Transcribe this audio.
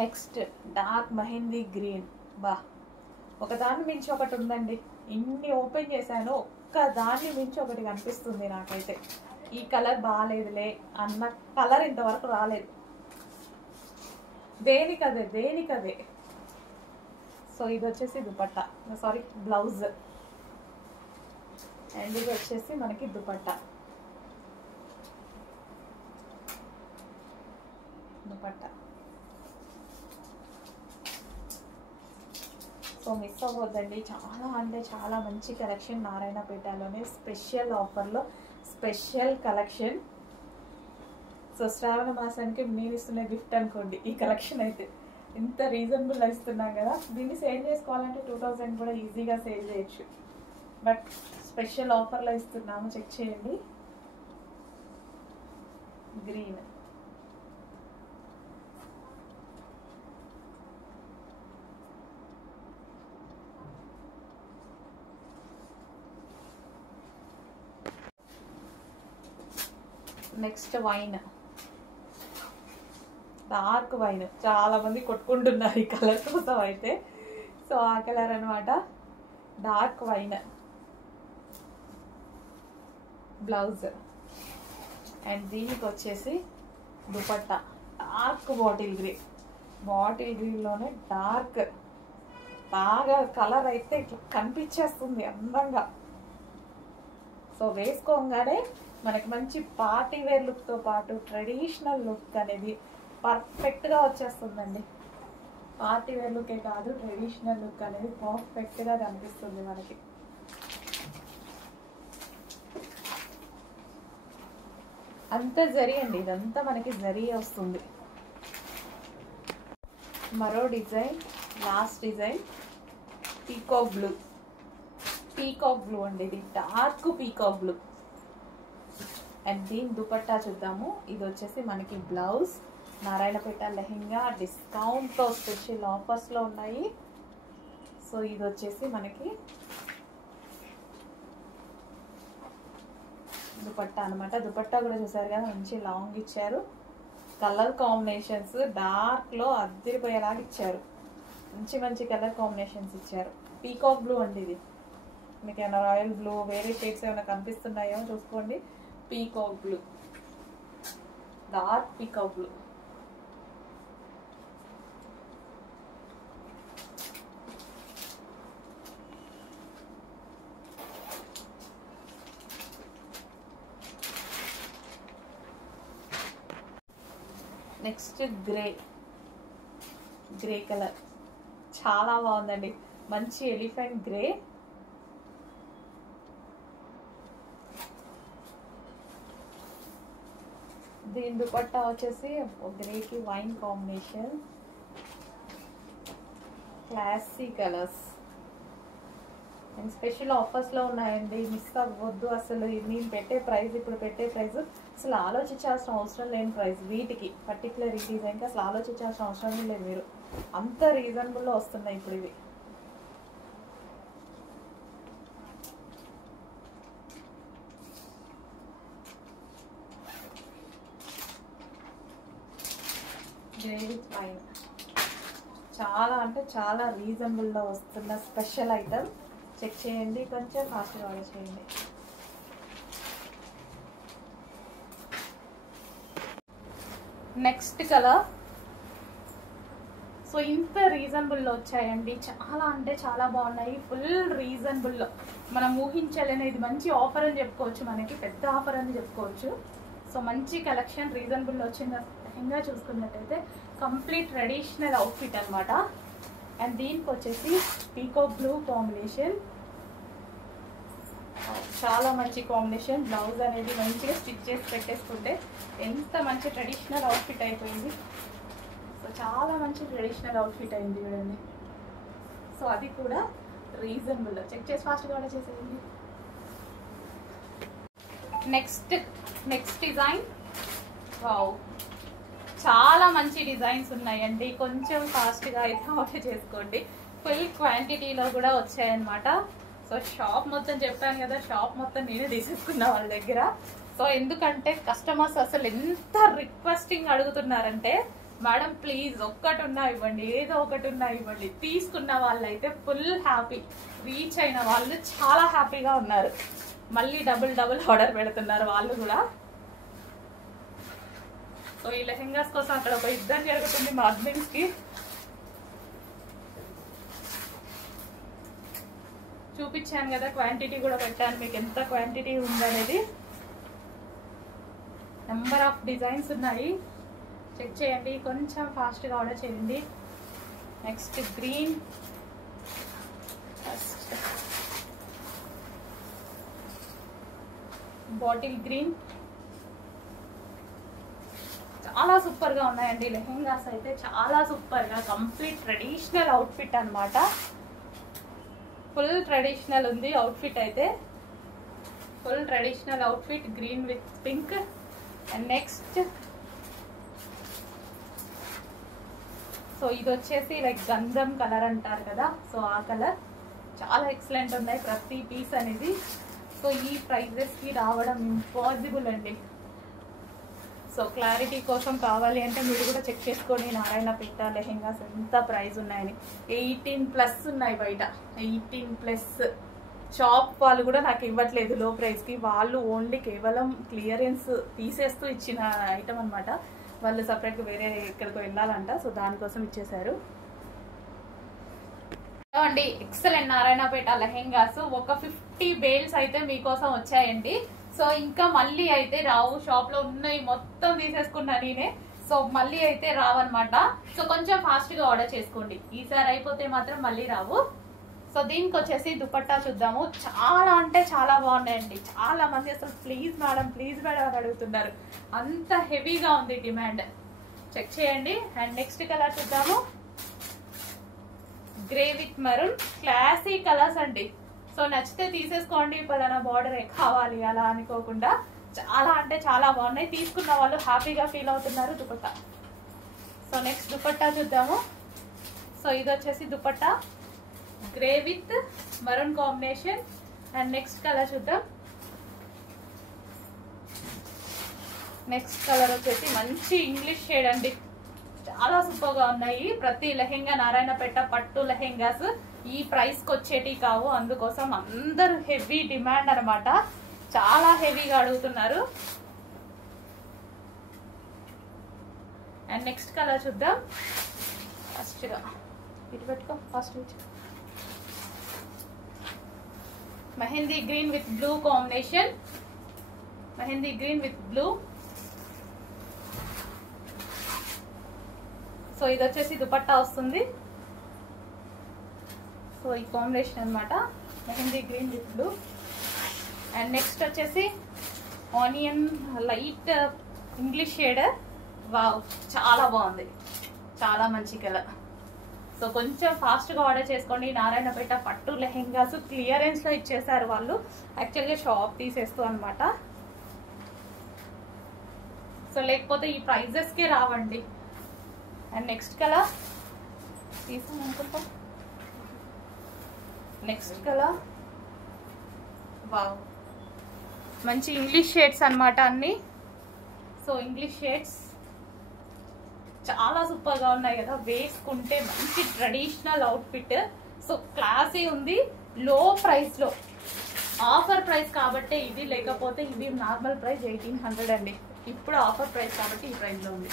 Next dark mehndi green. బా, ఒకదాన్ని మించి ఒకటి ఉందండి. ఇన్ని ఓపెన్ చేశాను, ఒక్క దాన్ని మించి ఒకటి కనిపిస్తుంది నాకైతే. ఈ కలర్ బాగాలేదులే అన్న కలర్ ఇంతవరకు రాలేదు. దేనికదే. సో ఇది వచ్చేసి దుపట్టా, సారీ బ్లౌజ్, అండ్ ఇది వచ్చేసి మనకి దుపట్టా. సో మిస్ అవ్వద్దండి, చాలా అంటే చాలా మంచి కలెక్షన్. నారాయణపేటలోనే స్పెషల్ ఆఫర్లో స్పెషల్ కలెక్షన్. సో శ్రావణ మాసానికి నేను ఇస్తున్న గిఫ్ట్ అనుకోండి ఈ కలెక్షన్. అయితే ఇంత రీజనబుల్ ఇస్తున్నాం కదా, దీన్ని సేల్ చేసుకోవాలంటే 2000 కూడా ఈజీగా సేల్ చేయొచ్చు. బట్ స్పెషల్ ఆఫర్లో ఇస్తున్నాము, చెక్ చేయండి. Green, next wine, dark wine. చాలా మంది కొట్టుకుంటున్నారు ఈ కలర్ కోసం అయితే. సో ఆ కలర్ అనమాట, డార్క్ వైన్. బ్లౌజ్, అండ్ దీనికి వచ్చేసి దుపట్టా డార్క్ బాటిల్ గ్రీన్లోనే డార్క్, బాగా కలర్ అయితే ఇట్లా కనిపించేస్తుంది అందంగా. సో వేసుకోగానే మనకి మంచి పార్టీ వేర్ లుక్తో పాటు ట్రెడిషనల్ లుక్ అనేది పర్ఫెక్ట్గా వచ్చేస్తుందండి. పార్టీ వేర్ లుకే కాదు, ట్రెడిషనల్ లుక్ అనేది పర్ఫెక్ట్గా కనిపిస్తుంది మనకి. అంతా జరీ అండి, ఇదంతా మనకి జరీ వస్తుంది. మరో design, last design, peacock blue అండి. ఇది డార్క్ పీకాక్ బ్లూ. అండ్ దీని దుపట్టా చూద్దాము. ఇది వచ్చేసి మనకి బ్లౌజ్, నారాయణపేట లెహెంగా డిస్కౌంట్తో స్పెషల్ ఆఫర్స్లో ఉన్నాయి. సో ఇది వచ్చేసి మనకి దుపట్టా అనమాట. దుపట్టా కూడా చూసారు కదా, మంచి లాంగ్ ఇచ్చారు. కలర్ కాంబినేషన్స్ డార్క్లో అద్దరిపోయేలాగా ఇచ్చారు. మంచి కలర్ కాంబినేషన్స్ ఇచ్చారు. పీకాక్ బ్లూ అండి ఇది. మీకు ఏమైనా రాయల్ బ్లూ, వేరే షేడ్స్ ఏమైనా కనిపిస్తున్నాయో చూసుకోండి. Peacock blue, dark peacock blue. Next grey colour, చాలా బాగుందండి. మంచి ఎలిఫెంట్ గ్రే. దీని దుపట్టా వచ్చేసి గ్రేకి wine combination, classy colours. And special ఆఫర్స్లో ఉన్నాయండి, మిస్ అవ్వద్దు అసలు. నేను పెట్టే ప్రైస్, ఇప్పుడు పెట్టే ప్రైస్ అసలు ఆలోచించాల్సిన అవసరం లేని ప్రైస్. వీటికి పర్టికులర్ ఈ డిజైన్కి అసలు ఆలోచించాల్సిన అవసరం లేదు మీరు, అంత రీజనబుల్లో వస్తున్నాయి ఇప్పుడు ఇవి. చాలా అంటే చాలా రీజనబుల్లో వస్తున్న స్పెషల్ ఐటమ్. చెక్ చేయండి, కొంచెం ఫాస్ట్గా ఆర్డర్ చేయండి. Next colour. సో ఇంత రీజనబుల్లో వచ్చాయండి, చాలా అంటే చాలా బాగున్నాయి. ఫుల్ రీజనబుల్లో, మనం ఊహించలేని ఇది మంచి ఆఫర్ అని చెప్పుకోవచ్చు, మనకి పెద్ద ఆఫర్ అని చెప్పుకోవచ్చు. సో మంచి కలెక్షన్ రీజనబుల్లో వచ్చింది. లెహంగా చూసుకున్నట్టయితే కంప్లీట్ ట్రెడిషనల్ అవుట్ఫిట్ అనమాట. అండ్ దీనికి వచ్చేసి పీకాక్ బ్లూ కాంబినేషన్, చాలా మంచి కాంబినేషన్. బ్లౌజ్ అనేది మంచిగా స్టిచ్ చేసి పెట్టేసుకుంటే ఎంత మంచి ట్రెడిషనల్ అవుట్ఫిట్ అయిపోయింది. సో చాలా మంచి ట్రెడిషనల్ అవుట్ఫిట్ అయింది చూడండి. సో అది కూడా రీజనబుల్లో. చెక్ చేసి ఫాస్ట్గా ఆర్డర్ చేసేయండి. Next design. వావ్, చాలా మంచి డిజైన్స్ ఉన్నాయండి. కొంచెం ఫాస్ట్గా అయితే ఆర్డర్ చేసుకోండి. ఫుల్ క్వాంటిటీలో కూడా వచ్చాయన్నమాట. సో షాప్ మొత్తం చెప్పాను కదా, షాప్ మొత్తం నేనే తీసేసుకున్నా వాళ్ళ దగ్గర. సో ఎందుకంటే కస్టమర్స్ అసలు ఎంత రిక్వెస్టింగ్ అడుగుతున్నారంటే మేడం ప్లీజ్ ఒక్కటి ఉన్నా ఇవ్వండి, ఏదో ఒకటి ఉన్నా ఇవ్వండి. తీసుకున్న వాళ్ళైతే ఫుల్ హ్యాపీ, రీచ్ అయిన వాళ్ళు చాలా హ్యాపీగా ఉన్నారు. మళ్ళీ డబుల్ ఆర్డర్ పెడుతున్నారు వాళ్ళు కూడా. సో ఈ లెహెంగాస్ కోసం అక్కడ ఒక యుద్ధం జరుగుతుంది మా అడ్మిన్స్ కి. చూపించాను కదా, క్వాంటిటీ కూడా పెట్టాను మీకు ఎంత క్వాంటిటీ ఉందనేది. నెంబర్ ఆఫ్ డిజైన్స్ ఉన్నాయి, చెక్ చేయండి. కొంచెం ఫాస్ట్గా ఆర్డర్ చేయండి. Next green, first bottle green. చాలా సూపర్గా ఉన్నాయండి లెహెంగాస్ అయితే, చాలా సూపర్గా. కంప్లీట్ ట్రెడిషనల్ అవుట్ఫిట్ అనమాట, ఫుల్ ట్రెడిషనల్ ఉంది అవుట్ఫిట్ అయితే. Full traditional outfit, green with pink. And next so ఇది వచ్చేసి లైక్ గంధం కలర్ అంటారు కదా, సో ఆ కలర్. చాలా ఎక్సలెంట్ ఉన్నాయి ప్రతి పీస్ అనేది. సో ఈ ప్రైజెస్కి రావడం ఇంపాసిబుల్ అండి. సో క్లారిటీ కోసం కావాలి అంటే మీరు కూడా చెక్ చేసుకోండి నారాయణపేట లెహెంగాస్ ఎంత ప్రైస్ ఉన్నాయని. 18+ ఉన్నాయి బయట, 18+. షాప్ వాళ్ళు కూడా నాకు ఇవ్వట్లేదు లో ప్రైస్కి, వాళ్ళు ఓన్లీ కేవలం క్లియరెన్స్ తీసేస్తూ ఇచ్చిన ఐటమ్ అనమాట. వాళ్ళు సపరేట్గా వేరే ఎక్కడికి వెళ్ళాలంట, సో దానికోసం ఇచ్చేసారు అండి. ఎక్సలెంట్ నారాయణపేట లెహెంగాస్. ఒక 50 బేల్స్ అయితే మీకోసం వచ్చాయండి. సో ఇంకా మళ్ళీ అయితే రావు, షాప్ లో ఉన్నాయి మొత్తం తీసేసుకున్నా నేనే. సో మళ్ళీ అయితే రావన్నమాట. సో కొంచెం ఫాస్ట్ గా ఆర్డర్ చేసుకోండి, ఈసారి అయిపోతే మాత్రం మళ్ళీ రావు. సో దీనికి వచ్చేసి దుపట్టా చూద్దాము. చాలా అంటే చాలా బాగున్నాయండి. చాలా మంది అసలు ప్లీజ్ మేడం అని అడుగుతున్నారు, అంత హెవీగా ఉంది డిమాండ్. చెక్ చేయండి. అండ్ నెక్స్ట్ కలర్ చూద్దాము. Grey with maroon, classy colours అండి. సో నచ్చితే తీసేసుకోండి, పలానా బార్డర్ కావాలి అలా అనుకోకుండా. చాలా అంటే చాలా బాగున్నాయి, తీసుకున్న వాళ్ళు హ్యాపీగా ఫీల్ అవుతున్నారు. దుపట్టా. సో నెక్స్ట్ దుపట్టా చూద్దాము. సో ఇది వచ్చేసి dupatta, grey with maroon combination. And next colour చూద్దాం. నెక్స్ట్ కలర్ వచ్చేసి మంచి ఇంగ్లీష్ షేడ్ అండి. చాలా సూపర్ గా ఉన్నాయి. ప్రతి లెహెంగా నారాయణపేట పట్టు లెహెంగాస్ ఈ ప్రైస్ కి వచ్చేటి కావు, అందుకోసం అందరూ హెవీ డిమాండ్ అనమాట. చాలా హెవీగా అడుగుతున్నారు. అండ్ నెక్స్ట్ కలర్ చూద్దాం. ఫస్ట్ గా ఇటు పెట్టుకో, first mehndi green with blue combination. Mehndi green with blue. So ఇది వచ్చేసి దుపట్టా వస్తుంది. సో ఈ కాంబినేషన్ అనమాట, mehndi green with blue. And next వచ్చేసి onion light English shade. Wow, చాలా బాగుంది, చాలా మంచి కలర్. సో కొంచెం ఫాస్ట్గా ఆర్డర్ చేసుకోండి. నారాయణపేట పట్టు లెహెంగాస్ క్లియరెన్స్ లో ఇచ్చేసారు వాళ్ళు, యాక్చువల్గా షాప్ తీసేస్తూ అనమాట. సో లేకపోతే ఈ ప్రైజెస్కే రావండి. అండ్ నెక్స్ట్ కలర్ తీసాను అనుకుంటా. నెక్స్ట్ కలర్ వావ్, మంచి ఇంగ్లీష్ షేడ్స్ అనమాట అన్ని. సో ఇంగ్లీష్ షేడ్స్ చాలా సూపర్ గా ఉన్నాయి కదా, వేసుకుంటే మంచి ట్రెడిషనల్ అవుట్ఫిట్. సో క్లాసీ ఉంది, లో ప్రైస్ లో, ఆఫర్ ప్రైస్ కాబట్టి ఇది, లేకపోతే ఇది నార్మల్ ప్రైస్ 1800 అండి. ఇప్పుడు ఆఫర్ ప్రైస్ కాబట్టి ఈ ప్రైస్ లో ఉంది.